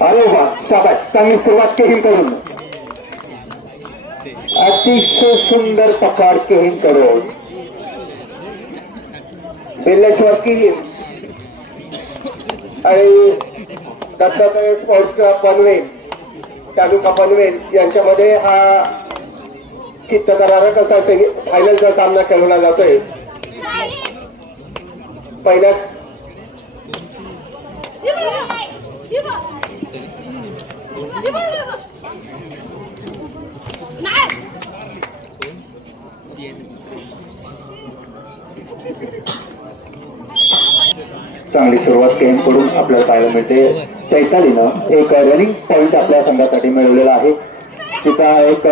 अरे चांगली सुरुवात केली करून. अतिशय सुंदर पकार केली करून. बिल्लेश्वरची आणि दत्तात्रय स्पोर्ट्स पनवेल तालुका पनवेल यांच्यामध्ये हा चित्तकरारक असा फायनलचा सामना खेळवला जातोय. पहिल्या चांगली सुरुवात केम करून आपल्याला पाहायला मिळते. चैतालीनं एक रनिंग पॉइंट आपल्या संघासाठी मिळवलेला आहे. तिचा एक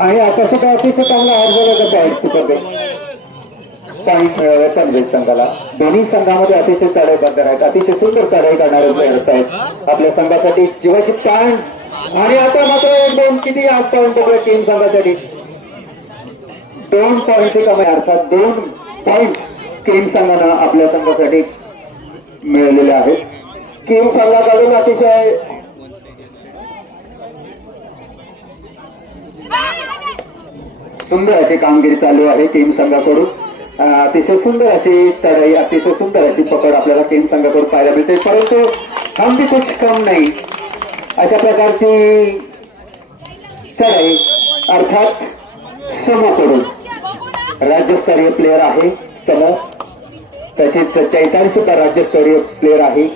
आणि आता सुद्धा अतिशय चांगला अर्ज पॉईंट तिथे पॉईंट मिळाला पनवेल संघाला. दोन्ही संघामध्ये अतिशय चढाई बंदर आहेत अतिशय सुंदर चढाई करणारे प्लेयर्स आहेत. आपल्या संघासाठी जीवाची ताण. आणि आता मात्र एक दोन किती आज पॉईंट बघूया टीम संघासाठी? दोन पॉईंट कमी अर्थात दोन पॉईंट किंग संघानं आपल्या संघासाठी मिळालेले आहेत. किंग संघाकडून अतिशय सुंदर अशी कामगिरी चालू आहे टीम संघाकडून. अतिशय सुंदर अशी चढाई अतिशय सुंदर अशी पकड आपल्याला टीम संघाकडून पाहायला मिळते. परंतु हम भी कुछ कम नाही. अशा प्रकारची चढाई अर्थात समोकडून राज्यस्तरीय प्लेअर आहे समो तसेच चैतान सुद्धा राज्यस्तरीय प्लेअर आहे.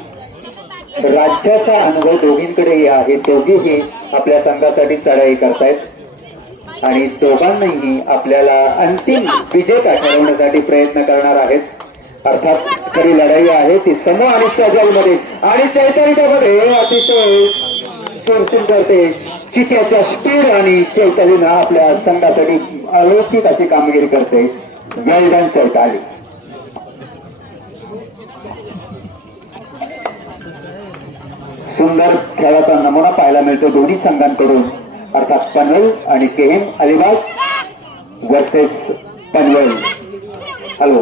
राज्याचा अनुभव दोघींकडेही आहे. दोघेही आपल्या संघासाठी चढाई करतायत. आणि दोघांनाही आपल्याला अंतिम विजेता ठरवण्यासाठी प्रयत्न करणार आहेत. अर्थात खरी लढाई आहे ती समूह आणि मध्ये आणि चैतालीमध्ये अतिशय सुरसुर करते. चित्याच्या स्पीड आणि चैतालीनं आपल्या संघासाठी अलौकिक अशी कामगिरी करते. Well done Chaitali. सुंदर खेळाचा नमुना पाहायला मिळतो दोन्ही संघांकडून. अर्थात पनवेल आणि केहेम Alibag versus Panvel. Hello.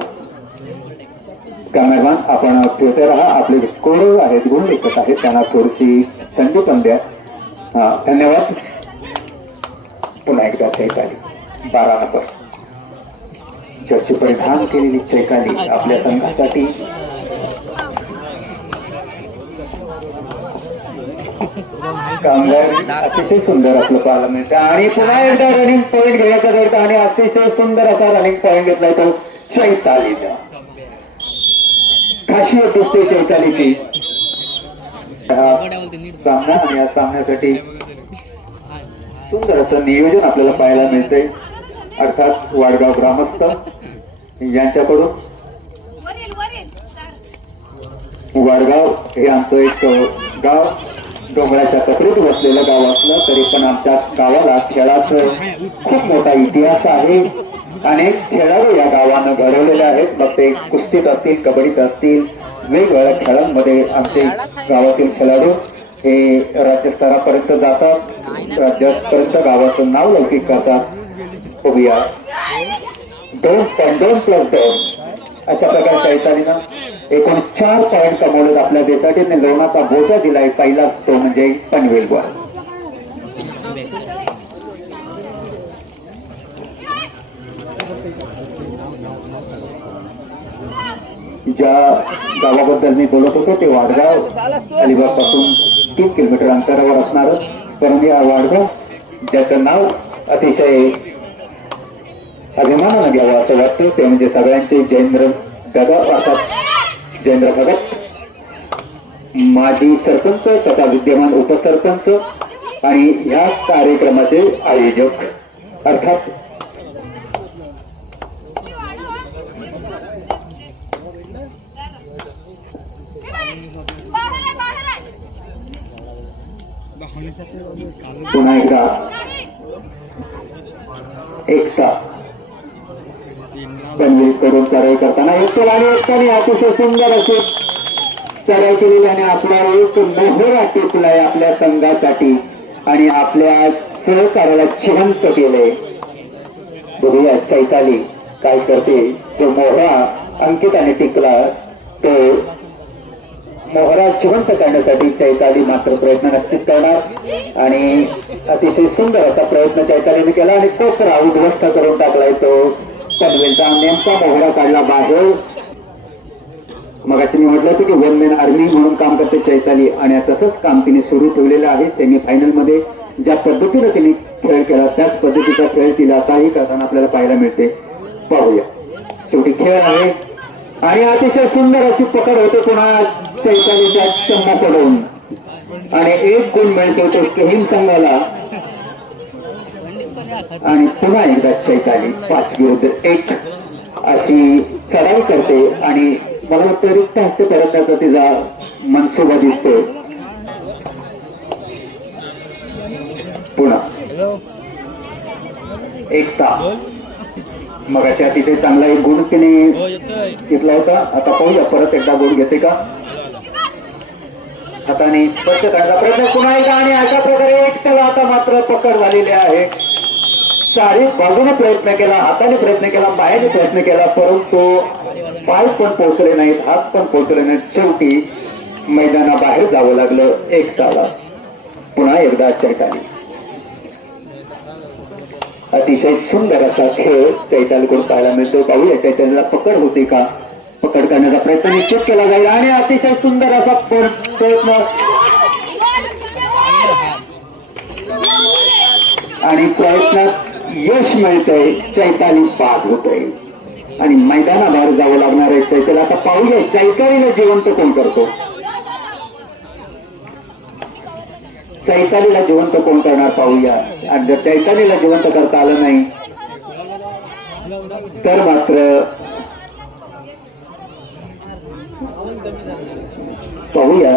Cameraman आपण ट्विटर राहा. आपले स्कोर आहेत गुण लेखक आहेत. त्यांना थोडीशी संधी पण द्या. हा धन्यवाद. पुन्हा एकदा चैताली बारा नंबर. ज्याची परिधान केलेली चैताली आपल्या संघासाठी कामगार अतिशय सुंदर आपलं पाहायला मिळतं आणि पुन्हा एकदा रनिंग पॉईंट घ्यायचा करता आणि अतिशय सुंदर असा रनिंग पॉईंट घेतलाय तो चैतालीचा. खासियत दिसते चैतालीची. सामना आणि या सामन्यासाठी सुंदर असं नियोजन आपल्याला पाहायला मिळतंय. अर्थात वाडगाव ग्रामस्थ यांच्याकडून. वाडगाव हे आमचं एक गाव. डोंगराच्या कचरीत बसलेलं गाव असलं तरी पण आमच्या गावाला खेळाचं खूप मोठा इतिहास आहे. अनेक खेळाडू या गावानं घडवलेले आहेत. मग ते कुस्तीत असतील कबड्डीत असतील वेगवेगळ्या खेळांमध्ये आमचे गावातील खेळाडू हे राज्यस्तरापर्यंत जातात. राज्यापर्यंत गावाचं नाव लौकिक करतात. बघूया. दोन दोन प्लस दोन. अशा प्रकारे ना एकूण चार पॉईंट कमवलेत आपल्या देशासाठी आणि लोणाचा बोजा दिलाय पहिला तो म्हणजे पनवेल ज्या गावाबद्दल मी बोलत होतो ते वाडगाव अलिबागपासून तीन किलोमीटर अंतरावर असणार. परंतु या वाडगाव ज्याचं नाव अतिशय अभिमानानं घ्यावं असं वाटतं ते म्हणजे सगळ्यांचे जयेंद्र गदा अर्थात जयेंद्र भगत माजी सरपंच तथा विद्यमान उपसरपंच आणि या कार्यक्रमाचे आयोजक. अर्थात पुन्हा एकदा एकता. पनवेल करून चढाई करताना एकट्याला आणि एकट्याने अतिशय सुंदर अशी चढाई केलेली आणि आपला एक मोहरा टेकलाय आपल्या संघासाठी आणि आपल्या सहकार्याला जिवंत केलंय बघूया चैताली काय करते. तो मोहरा अंकिताने टिकला. तो मोहरा जिवंत करण्यासाठी चैताली मात्र प्रयत्न नक्कीच करणार आणि अतिशय सुंदर असा प्रयत्न चैतालीने केला आणि तोच राहू उद्ध्वस्त करून टाकलाय तो. पनवेलचा नेमका मोहरा काढला बाहेर. मग मी म्हटलं होतं की वन मॅन आर्मी म्हणून काम करते चैताली आणि तसंच काम तिने सुरू ठेवलेलं आहे सेमीफायनलमध्ये ज्या पद्धतीनं तिने खेळ केला त्याच पद्धतीचा खेळ तिला आताही करताना आपल्याला पाहायला मिळते. पाहूया. शेवटी खेळ आहे. आणि अतिशय सुंदर अशी पकड होते पुन्हा चैतालीच्या चम्माकडून आणि एक गुण मिळतो तो केहीम संघाला. आणि पुन्हा एकदा चैताली पाच विरुद्ध एक. अशी चढाई करते आणि मला वाटतं रिक्त हस्ते करण्याचा तिचा मनसुबा दिसतो. पुन्हा. एकता. मग अशा तिथे चांगला एक गुण तिने घेतला होता. आता पाहूया परत एकदा गुण घेते का? हाताने स्पर्श करण्याचा प्रयत्न पुन्हा एकदा आणि अशा प्रकारे एकट्याला आता मात्र पकड झालेली आहे. चारी बाजूने प्रयत्न केला हाताने प्रयत्न केला पायाने प्रयत्न केला परंतु पाय पण पोहोचले नाहीत हात पण पोहोचले नाहीत. शेवटी मैदानाबाहेर जावं लागलं एक ताला पुन्हा एकदा चैताली. अतिशय सुंदर असा खेळ चैतालीकडून पाहायला मिळतो. पाहूया चैतालीला पकड होते का? पकड करण्याचा प्रयत्न निश्चित केला जाईल. आणि अतिशय सुंदर असा पर- प्रयत्न. आणि प्रयत्नात यश मिळतंय चैताली बाद होतोय. आणि मैदानाबाहेर जावं लागणार आहे चैताली. आता पाहूया चैतालीला जिवंत कोण करतो? चैतालीला जिवंत कोण करणार पाहूया. आणि जर चैतालीला जिवंत करता आलं नाही. तर मात्र पाहूया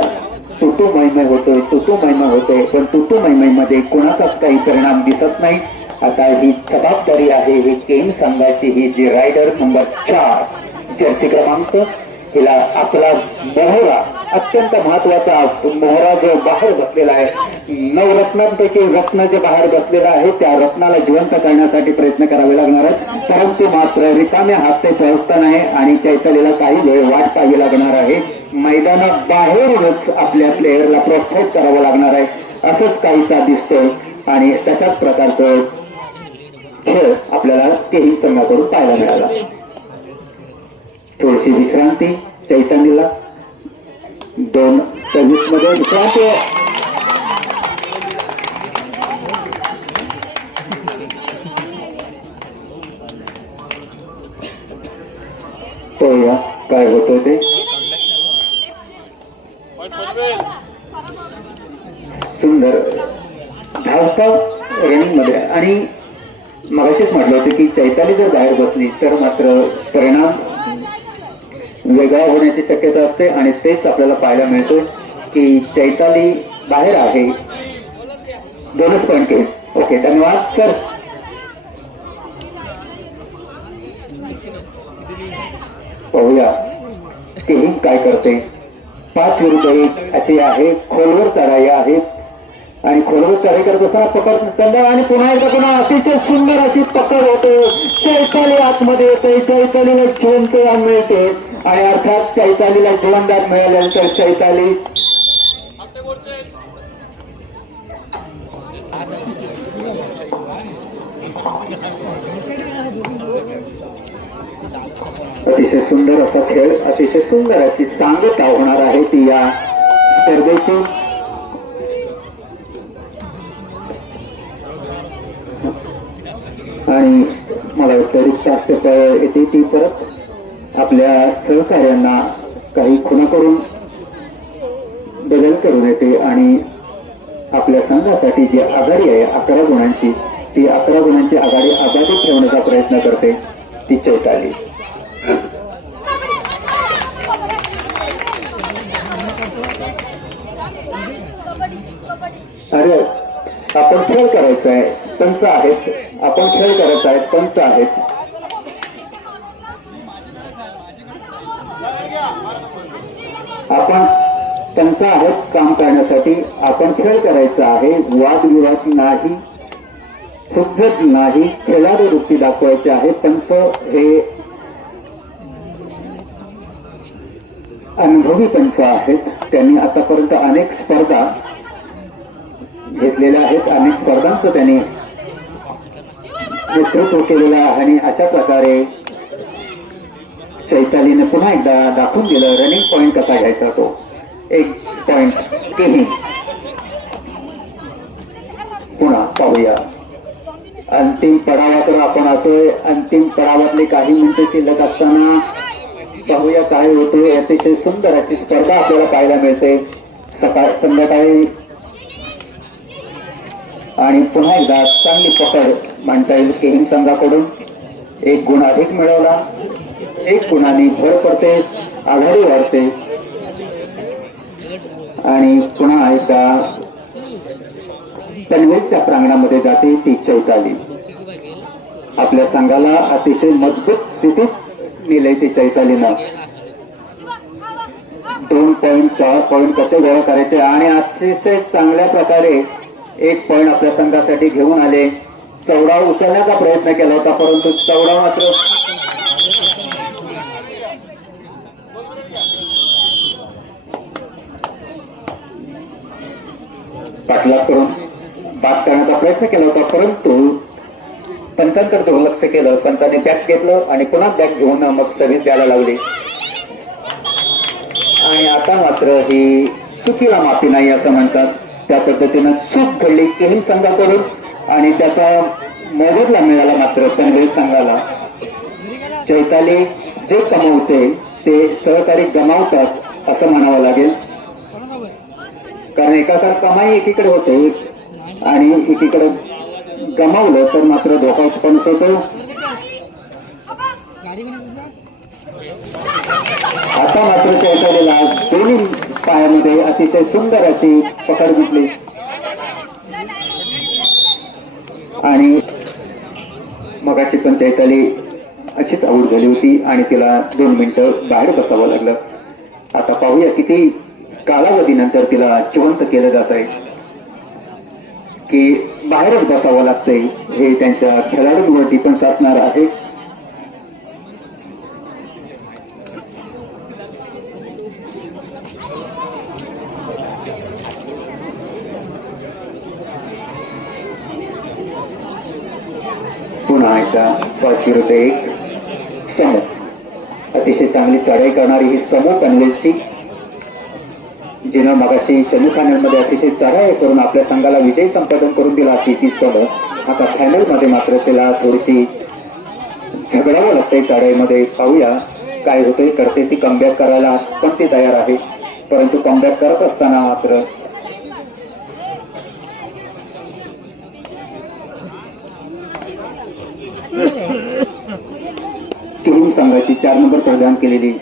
तुटू महिमा होतोय तुटू मैमय होतोय पण तुटू मैमयमध्ये कोणाचाच काही परिणाम दिसत नाही. आता ही जबाबदारी आहे ही केम संघाची ही जी रायडर नंबर चार जर्सी क्रमांक हिला आपला मोहरा अत्यंत महत्त्वाचा मोहरा जो बाहेर बसलेला आहे नवरत्नांपैकी रत्न जे बाहेर बसलेलं आहे त्या रत्नाला जिवंत करण्यासाठी प्रयत्न करावे लागणार आहेत. परंतु मात्र रिकाम्या हात ते आहे आणि चैतलीला काही वेळ वाट पाहावी लागणार आहे. मैदानात बाहेरूनच आपल्या प्लेयरला प्रोत्साहित करावं लागणार आहे. असंच काहीसा दिसतोय आणि तशाच प्रकारचं खेळ आपल्याला तेही संघाकडून पाहायला मिळाला. थोडीशी विश्रांती चैतन्यला. दोन सव्वीसमध्ये विश्रांती. पाहूया काय होतं ते. सुंदर धावता रनिंगमध्ये. आणि मगाशीच म्हटलं होतं की चैताली जर बाहेर बसली तर मात्र परिणाम वेगळा होण्याची शक्यता असते आणि तेच आपल्याला पाहायला मिळतो की चैताली बाहेर आहे. दोनच पॉईंट केस ओके धन्यवाद. सर पाहूया की काय करते. पाच विरुद्ध एक असे आहे. खोलवर चढाई आहे. आणि खरोखर चढाई करत पकड त्यांना आणि पुन्हा एकदा पुन्हा अतिशय सुंदर अशी पकड होते. चैताली आतमध्ये येते चैतालीला जिवंत मिळते. आणि अर्थात चैतालीला जिवंदात मिळाल्यानंतर चैताली अतिशय सुंदर असा खेळ अतिशय सुंदर अशी सांगता होणार आहे ती या स्पर्धेची. मला येते ती परत आपल्या सहकार्यांना काही खुणा करून बदल करून येते आणि आपल्या संघासाठी जी आघाडी आहे अकरा गुणांची ती अकरा गुणांची आघाडी अबाधित ठेवण्याचा प्रयत्न करते ती चैताली. अरे आपण खेळ करायचा आहे संघ आहेत. आपण खेळ करत आहे पंच आहेत. आपण पंच आहेत काम करण्यासाठी. आपण खेळ करायचा आहे. वादविवाद नाही फुगत नाही खेळाडू वृत्ती दाखवायची आहे. पंच हे अनुभवी पंच आहेत. त्यांनी आतापर्यंत अनेक स्पर्धा घेतलेल्या आहेत. अनेक स्पर्धांचं त्यांनी नेतृत्व केलेलं आणि अशा प्रकारे चैतालीने पुन्हा एकदा दाखवून दिलं रनिंग पॉईंट कसा घ्यायचा तो. एक पॉईंट तिन्ही पुन्हा पाहूया. अंतिम पडावाकडे आपण आतोय. अंतिम पडावातले काही मिनिटे शिल्लक असताना पाहूया काय होते अतिशय सुंदर अशी स्पर्धा आपल्याला पाहायला मिळते. सकाळ संध्याकाळी आणि पुन्हा एकदा चांगली पकड मांडता येईल केहिम संघाकडून. एक गुण अधिक मिळवला. एक गुणाने भर पडते आघाडी वाढते. आणि पुन्हा एकदा तन्वेच्या प्रांगणामध्ये जाते ती चैताली. आपल्या संघाला अतिशय मजबूत स्थितीत नेलंय ती चैतालीनं दोन पॉईंट चार पॉईंट कसे गोळा करायचे आणि अतिशय चांगल्या प्रकारे एक पॉईंट आपल्या संघासाठी घेऊन आले. चौडाव उचलण्याचा प्रयत्न केला होता परंतु चौडाव मात्र पाठलाग करून बाद करण्याचा प्रयत्न केला होता परंतु पंचांकडे दुर्लक्ष केलं. पंचाने बॅग घेतलं आणि पुन्हा बॅग घेऊन मग सर्व्हिस द्यायला लावली. आणि आता मात्र ही चुकीला माफी नाही असं म्हणतात. त्या पद्धतीनं चूक घडली केही संघाकडून आणि त्याचा मोबदला मिळाला मात्र पनवेल संघाला चैताली जे कमवते ते सहकारी गमावतात असं म्हणावं लागेल. कारण एकाकार कमाई एकीकडे होते आणि एकीकडे गमावलं तर मात्र धोका उत्पन्न होतो. आता मात्र मध्ये अतिशय सुंदर अशी पकड घेतली. आणि मगाशी पण चैताली अशीच आवड झाली होती आणि तिला दोन मिनिटं बाहेर बसावं लागलं. आता पाहूया किती कालावधीनंतर तिला जिवंत केलं जात आहे. की बाहेरच बसावं लागतंय हे त्यांच्या खेळाडूंवरती पण साधणार आहे. पुन्हा एकदा रुपये एक समूह अतिशय चांगली चढाई करणारी ही समूह पनवेलची जिनं मगाशी सेमीफायनलमध्ये अतिशय चढाई करून आपल्या संघाला विजय संपादन करून दिला अशी ती समूह आता फायनलमध्ये मात्र तिला थोडीशी झगडावं लागतंय चढाईमध्ये. पाहूया काय होतंय करते ती कमबॅक करायला पण ती तयार आहे. परंतु कमबॅक करत असताना मात्र तिरून संघाची चार नंबर प्रदान केलेली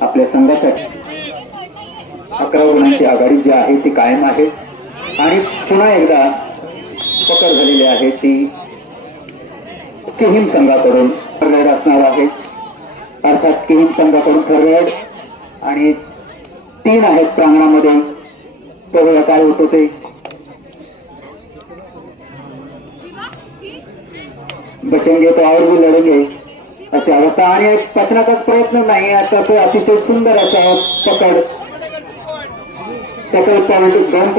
आपल्या संघासाठी. अकरा गुणांची आघाडी जी आहे ती कायम आहे. आणि पुन्हा एकदा पकड झालेली आहे ती किहीम संघाकडून. थर्ड असणार आहे. अर्थात किहीम संघाकडून थर्ड आणि तीन आहेत प्रांगणामध्ये. बघूया काय होतं ते. बचेंगे तो और भी लढेंगे अवस्था आणि पचनाचाच प्रयत्न नाही आता तो अतिशय सुंदर असा पकड पकड दोन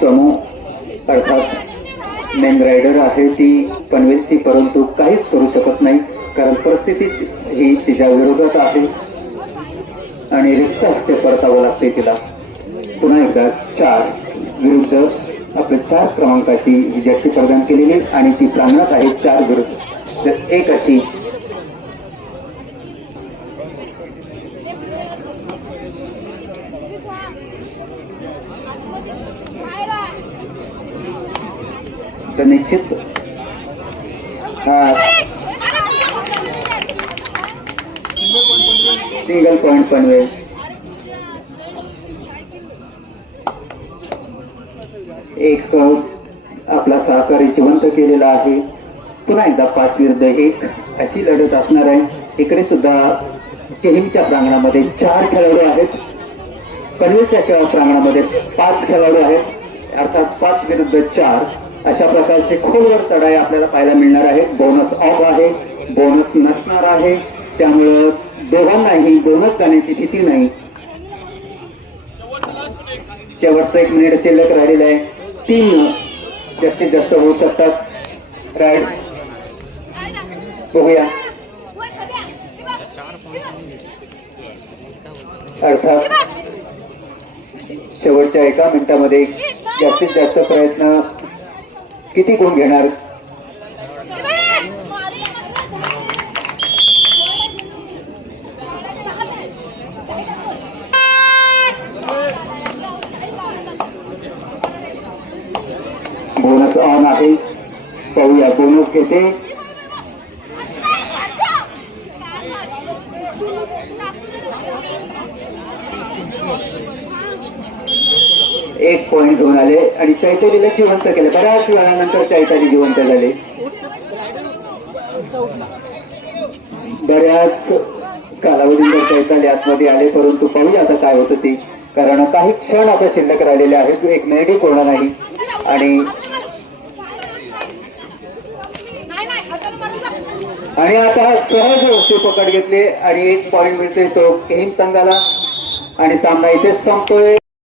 समूह अर्थात मेन रायडर आहे ती कन्व्हिन्सची परंतु काहीच करू शकत नाही. कारण परिस्थिती ही तिच्या विरोधात आहे. आणि रिक्त हस्ते परतावं लागते तिला. पुन्हा एकदा चार विरुद्ध आपल्या चार क्रमांकाची विजयाची प्रदान केलेली आणि ती प्रांगणात आहे चार विरुद्ध. तर एक अशी तर निश्चित सिंगल पॉइंट पनवेल एक आपला सहकारी जिवंत केलेला आहे. पुन्हा एकदा पाच विरुद्ध एक अशी लढत असणार आहे. इकडे सुद्धा केहिमच्या प्रांगणामध्ये चार खेळाडू आहेत. पनवेलच्या प्रांगणामध्ये पाच खेळाडू आहेत. अर्थात पाच विरुद्ध चार. अशा प्रकारचे खोलवर चढाई आपल्याला पाहायला मिळणार आहेत बोनस ऑफ आहे. बोनस नसणार आहे. त्यामुळं दोघांनाही बोनस जाण्याची भीती नाही. शेवटचं एक मिनिट शिल्लक राहिलेलं आहे. तीन जास्तीत जास्त होऊ शकतात. राईट बघूया. अर्थात शेवटच्या एका मिनिटामध्ये जास्तीत जास्त प्रयत्न किती कोण घेणार? बोनस ऑन आहे. पाहूया बोनस घेते. एक पॉइंट घेऊन आले आणि चैतलीला जिवंत केलं. बऱ्याच वेळानंतर चैताली जिवंत झाले. बऱ्याच कालावधीनंतर चैताली आतमध्ये आले परंतु पाहूया आता काय होतं ती. कारण काही क्षण आता शिल्लक राहिलेले आहेत एक मिनिटही पूर्ण नाही. आणि आणि आता सहज वस्तू पकड घेतले आणि एक पॉइंट मिळतोय तो केहिम संघाला. आणि सामना इथेच संपतोय.